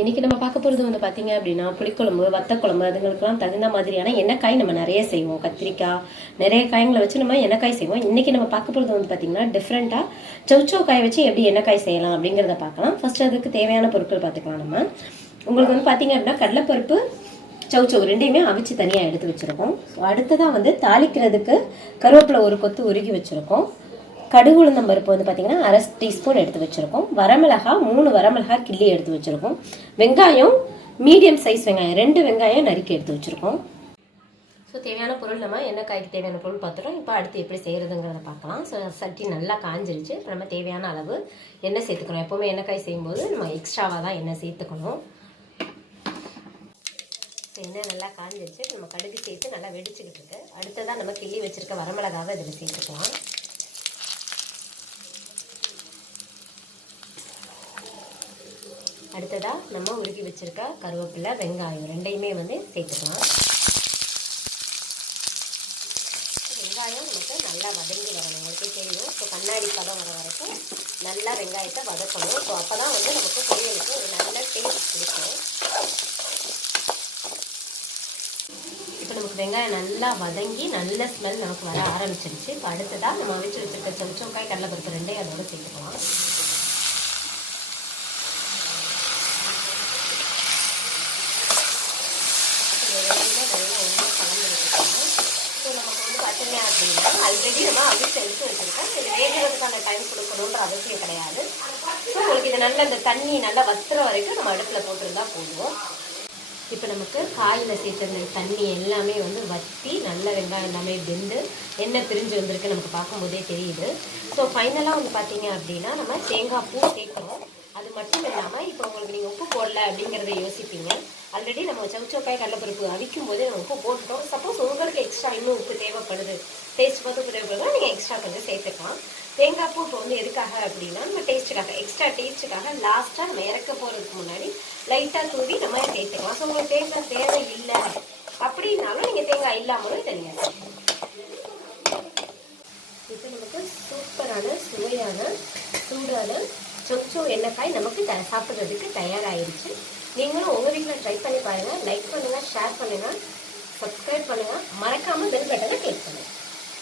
இன்னைக்கு நம்ம பார்க்க போகிறது வந்து பார்த்தீங்க அப்படின்னா புளிக்குழம்பு வத்தக்குழம்பு அதுங்களுக்குலாம் தகுந்த மாதிரியான எண்ணெய்க்காய் நம்ம நிறைய செய்வோம். கத்திரிக்காய் நிறைய காய்களை வச்சு நம்ம எண்ணெய்க்காய் செய்வோம். இன்னைக்கு நம்ம பார்க்க போகிறது வந்து பார்த்தீங்கன்னா டிஃப்ரெண்ட்டாக சௌச்சோ காய் வச்சு எப்படி எண்ணெய்க்காய் செய்யலாம் அப்படிங்கிறத பார்க்கலாம். ஃபர்ஸ்ட் அதுக்கு தேவையான பொருட்கள் பார்த்துக்கலாம் நம்ம. உங்களுக்கு வந்து பார்த்தீங்க அப்படின்னா கடலைப்பருப்பு சௌச்சௌ ரெண்டையுமே அவிச்சு தனியாக எடுத்து வச்சுருக்கோம். அடுத்ததாக வந்து தாளிக்கிறதுக்கு கருவேப்பிலை ஒரு கொத்து உருகி வச்சுருக்கோம். கடுகு உளுந்தம் பருப்பு வந்து பார்த்தீங்கன்னா அரை டீஸ்பூன் எடுத்து வச்சுருக்கோம். வரமிளகா மூணு வரமிளகா கிள்ளி எடுத்து வச்சுருக்கோம். வெங்காயம் மீடியம் சைஸ் வெங்காயம் ரெண்டு வெங்காயம் நறுக்கி எடுத்து வச்சுருக்கோம். ஸோ தேவையான பொருள் நம்ம என்ன காய்க்கு தேவையான பொருள் பார்த்துட்டோம் இப்போ அடுத்து எப்படி செய்கிறதுங்கிறத பார்க்கலாம். ஸோ சட்டி நல்லா காஞ்சிருச்சு. இப்போ நம்ம தேவையான அளவு எண்ணெய் சேர்த்துக்கணும். எப்போவுமே எண்ணெய் காய் செய்யும்போது நம்ம எக்ஸ்ட்ராவாக தான் எண்ணெய் சேர்த்துக்கணும். ஸோ எண்ணெய் நல்லா காஞ்சிருச்சு. நம்ம கடுகு சேர்த்து நல்லா வெடிச்சுக்கிட்டு இருக்கு. அடுத்ததாக நம்ம கிள்ளி வச்சுருக்க வரமிளகாவை இதில் சேர்த்துக்கலாம். அடுத்ததாக நம்ம உருக்கி வச்சிருக்க கருவேப்பிலை வெங்காயம் ரெண்டையுமே வந்து சேர்த்துக்கலாம். வெங்காயம் நமக்கு நல்லா வதங்கி வரணும். உங்களுக்கே தெரியும். ஸோ கண்ணாடி பதம் வர வரைக்கும் நல்லா வெங்காயத்தை வதக்கணும். ஸோ அப்போ தான் வந்து நமக்கு பொரியலுக்கு ஒரு நல்ல டேஸ்ட் கொடுக்கும். இப்போ நமக்கு வெங்காயம் நல்லா வதங்கி நல்ல ஸ்மெல் நமக்கு வர ஆரம்பிச்சிருச்சு. இப்போ அடுத்ததாக நம்ம அவிச்சு வச்சிருக்க சவுச்சோக்காய் கடலைப்பருப்பு ரெண்டையும் அதோட சேர்த்துக்கலாம். இது ரெண்டுமே நல்லா ஒன்றா கலந்து ஸோ நமக்கு வந்து பார்த்தீங்க அப்படின்னா ஆல்ரெடி நம்ம அவிச்சு எடுத்து வச்சுருக்கோம் இது வேகிறதுக்கான டைம் கொடுக்கணுன்ற அவசியம் கிடையாது ஸோ உங்களுக்கு இது நல்லா இந்த தண்ணி நல்லா வத்துற வரைக்கும் நம்ம அடுப்பில் போட்டிருந்தா போதும் இப்போ நமக்கு காயில் சேர்த்துருந்த தண்ணி எல்லாமே வந்து வற்றி நல்ல வெங்காயம் எல்லாமே வெந்து எண்ணெய் பிரிஞ்சு வந்திருக்கு நமக்கு பார்க்கும்போதே தெரியுது ஸோ ஃபைனலாக வந்து பார்த்தீங்க அப்படின்னா நம்ம தேங்காய் பூ சேர்க்குறோம் அது மட்டும் இல்லாமல் இப்போ உங்களுக்கு நீங்கள் உப்பு போடல அப்படிங்கிறத யோசிப்பீங்க. ஆல்ரெடி நம்ம சவுச்சோக்காய் கடலப்பருப்பு அவிக்கும் போதே நம்ம உப்பு போட்டுட்டோம். சப்போஸ் உங்களுக்கு எக்ஸ்ட்ரா இன்னும் உப்பு தேவைப்படுது. டேஸ்ட் பார்த்து உப்பு நீங்கள் எக்ஸ்ட்ரா கொஞ்சம் சேர்த்துக்கலாம். தேங்காய் பூ இப்போ வந்து எதுக்காக அப்படின்னா நம்ம டேஸ்ட்டுக்காக எக்ஸ்ட்ரா டேஸ்ட்டுக்காக லாஸ்ட்டாக நம்ம இறக்க போகிறதுக்கு முன்னாடி லைட்டாக தூவி நம்ம சேர்த்துக்கலாம் ஸோ உங்களுக்கு தேங்காய் தேவை இல்லை அப்படின்னாலும் நீங்கள் தேங்காய் இல்லாமலும் இதை நீங்கள் இப்போ நமக்கு சூப்பரான சுவையான சூடான சொச்சோ எண்ணெய்க்காய் நமக்கு த சாப்பிட்றதுக்கு தயாராகிடுச்சு நீங்களும் உங்கள் வீட்டில் ட்ரை பண்ணி பாருங்கள் லைக் பண்ணுங்கள் ஷேர் பண்ணுங்கள் சப்ஸ்கிரைப் பண்ணுங்கள் மறக்காமல் பெல் பட்டனை கிளிக் பண்ணுங்கள்